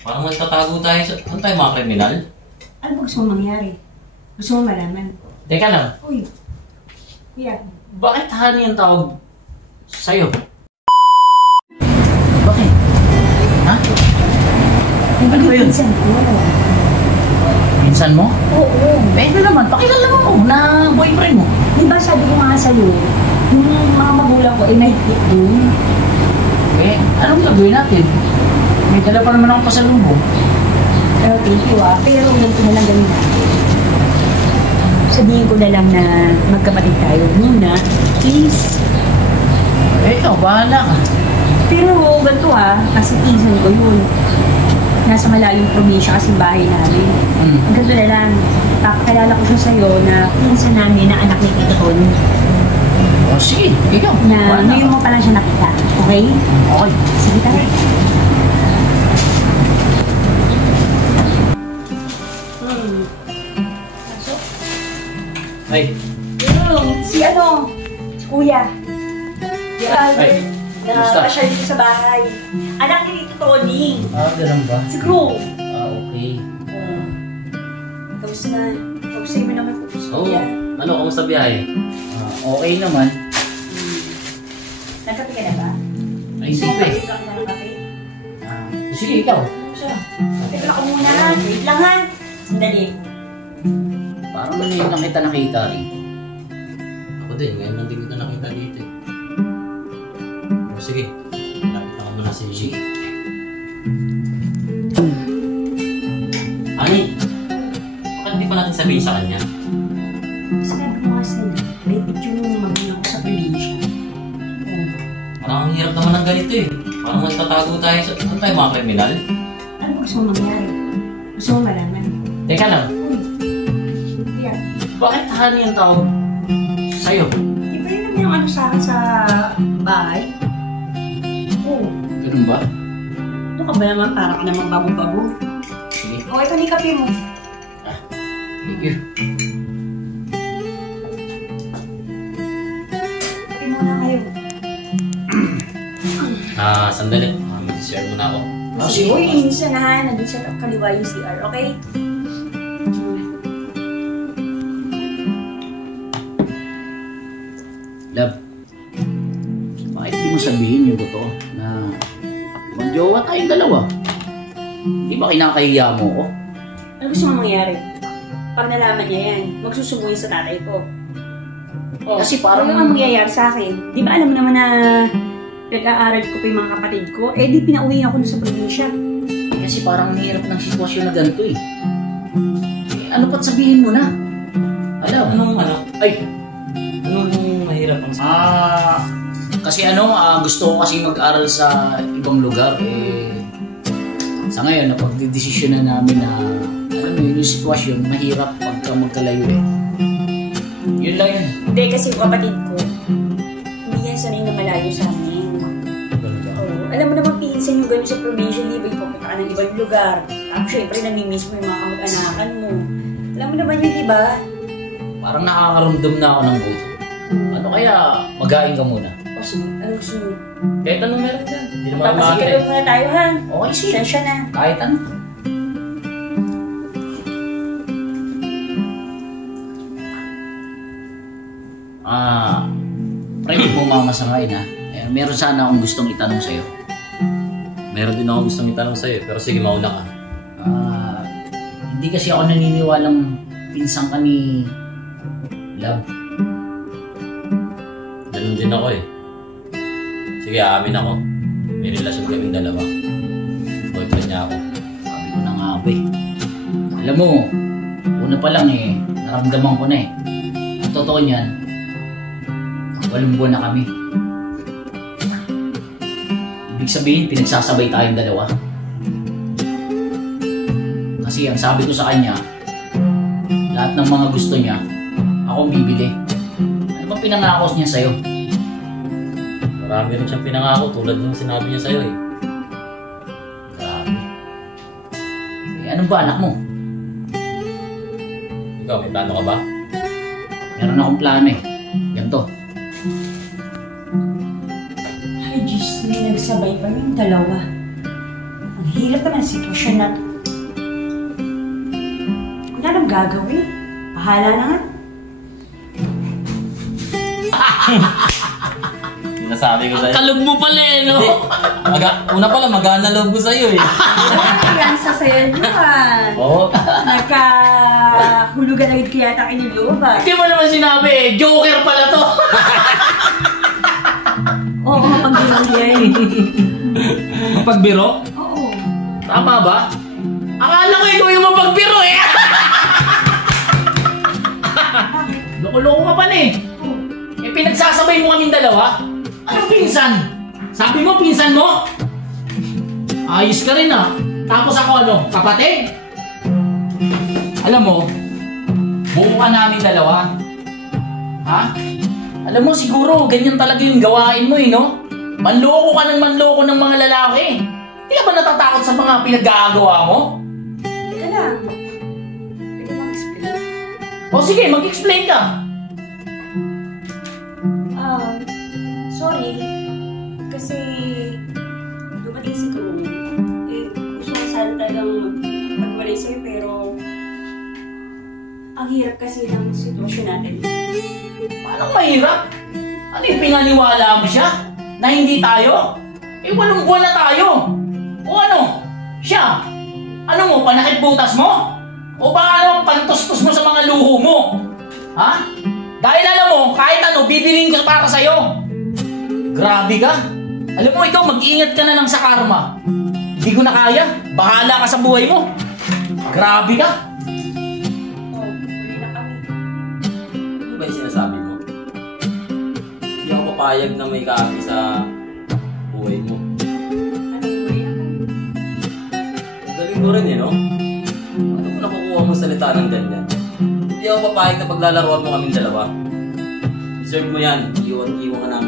Parang nagtatago tayo sa... Ano tayo, mga kriminal? Ano ba gusto mong mangyari? Gusto mong malaman? Teka lang. Uy. Kuya. Bakit honey ang tawag sa'yo? Bakit? Ha? Ano ba yun? Pinsan ko. Pinsan mo? Oo. Pwede naman. Pakilala mo na boyfriend mo. Di ba sabi ko nga sa'yo, yung mga magulang ko ay mahigpit dun. Eh, anong gagawin natin? May dala pa naman ako pasalubong. Pero thank you pero ganito na lang gawin natin. Sabihin ko na lang na magkapatid tayo muna. Please. Eh, ikaw, bahala ka. Pero ganito kasi pinsan ko yun. Nasa malayong probinsya kasi bahay namin. Ang ganito na lang, papakilala ko siya sa'yo na pinsan namin na anak ni Tito Tony. O, sige, ikaw. Na ngayon mo pa lang siya nakita. Okay? Okay. Sige tayo. Ay. Si Kuya. Ay. Na-pasyal dito sa bahay. Anak ni Tito Tony. Ganun ba? Si Gro. Okay. Tapos na. Tapos sa'yo mo naman po. Oo. Ano, kamusta biyahe? Okay naman. Nagkape ka na ba? Ay, sige. Sige, ikaw. Teka ako muna. Wait lang ha. Sandali. Parang maliit lang kita nakita rin. Ako din, ngayon lang din kita nakita dito. O sige, nakita ko muna si G. Ani, bakit di pa natin sabihin sa kanya? Sinabi ko nga sa'yo, may picture yung magulang ko sa probinsya. Parang ang hirap naman ng ganito eh. Parang nagtatago tayo sa... Ano tayo, mga kriminal? Ano ba gusto mong mangyari? Gusto mong malaman? Teka lang. Kuya. Bakit honey ang tawag sa'yo? Di ba yun naman yung ano sa akin sa bahay? Oo. Ganun ba? Ano ka ba naman? Para ka naman bago-bago. Sige. O, ito ni kape mo. Thank you. Kape muna kayo. Sandali. Mag-share muna ako. Sige, uy, isa na ha. Nandun sa kaliwa yung CR, okay? Love, bakit di mo sabihin yung totoo na mag-jowa tayong dalawa? Di ba kinakahiya mo ko? Ano gusto mong mangyari? Pag nalaman niya yan, magsusumbong sa tatay ko. Oh, kasi parang... Ano ang mangyayari sa akin? Di ba alam mo naman na nag-aaral ko pa yung mga kapatid ko? Eh di pinauwi ako sa probinsya. Kasi parang mahirap ng sitwasyon na ganito eh. Ano pa't sabihin mo na? Alam, anong ano? Ay! Anong mahirap ang sabihin? Kasi gusto ko kasi mag-aral sa ibang lugar eh. Sa ngayon, napagdidesisyon na namin na alam mo yung sitwasyon, mahirap pagka magkalayo eh. Yun lang yun. Hindi, kasi yung kapatid ko, hindi yan sanay na malayo sa amin. Alam mo naman, pinsan yung gano'n sa provincial leave, pupunta ka ng ibang lugar. Tapos syempre, namimiss mo yung mga kamag-anakan mo. Alam mo naman yun, di ba? Parang nakakaramdam na ako ng gutom. Ano kaya, magain ka muna? O sige, ano gusto mo? Kahit anong meron dyan. Hindi naman Papasikalog muna tayo, ha? Okay, sige. Sensya na. Kahit ano. Pwede po mama sa ngayon ha. Meron sana akong gustong itanong sa'yo. Meron din akong gustong itanong sa'yo, pero sige, mauna ka. Hindi kasi ako naniniwalang pinsang ka ni Love. Ganun din ako eh. Sige, aamin ako. May relasyon kaming dalawa. Boyfriend niya ako. Sabi ko na nga ako eh. Alam mo, una pa lang eh, naramdaman ko na eh. Ang totoo niyan, 8 buwan na kami. Ibig sabihin, pinagsasabay tayong dalawa. Kasi ang sabi ko sa kanya, lahat ng mga gusto niya, akong bibili. Ano bang pinangako niya sa'yo? Marami rin siyang pinangako tulad ng sinabi niya sa'yo eh. Grabe. Eh, anong ba anak mo? Ikaw, may plano ka ba? Meron akong plano eh. Ganito. Ay, Diyos, may nagsabay pa yung dalawa. Ang Hirap naman ang sitwasyon na to. Kung anong gagawin, bahala na nga. Nasabi ko sa'yo. Kalog mo pala eh, no? Una pala, magana loob ko sa'yo eh. Yan sa sayan yun. Oo. Nagkahulugan agad kaya tayo ni Loba. Hindi mo naman sinabi eh, joker pala to. Oo, mapagbiro yan. Mapagbiro? Oo. Tama ba? Akala ko ikaw yung mapagbiro eh. Loko-loko ka pala eh. Eh pinagsasabay mo kaming dalawa? Anong pinsan? Sabi mo, pinsan mo? Ayos ka rin ah. Tapos ako ano, kapatid? Alam mo, buo ka namin dalawa. Ha? Alam mo, siguro, ganyan talaga yung gawain mo eh, no? Manloko ka ng mga lalaki. Hindi ka ba natatakot sa mga pinag-aagawa mo? Teka lang. Pwede mag-explain? O sige, mag-explain ka. Sorry. Kasi dumating si Kung. Gusto ko sana talagang magwalay sa'yo pero ang hirap kasi ng sitwasyon natin. Paano mahirap? Ano yung pinaniwala mo siya? Na hindi tayo? Eh, 8 buwan na tayo. O ano? Siya? Ano mo, panakit butas mo? O baka ano, pantustos mo sa mga luho mo? Ha? Dahil alam mo, kahit ano, bibilin ko para sa'yo. Grabe ka. Alam mo, ikaw, mag-iingat ka na lang sa karma. Hindi ko na kaya. Bahala ka sa buhay mo. Grabe ka. Huli na kami. Ano ba yung sinasabi mo? Hindi ako papayag na may kami sa buhay mo. Huli na kami. Galing mo rin eh, no? Ano mo nakukuha mo salita ng ganyan? Hindi ako papayag na paglalaroan mo kaming dalawa. Deserve mo yan. Iwan ka na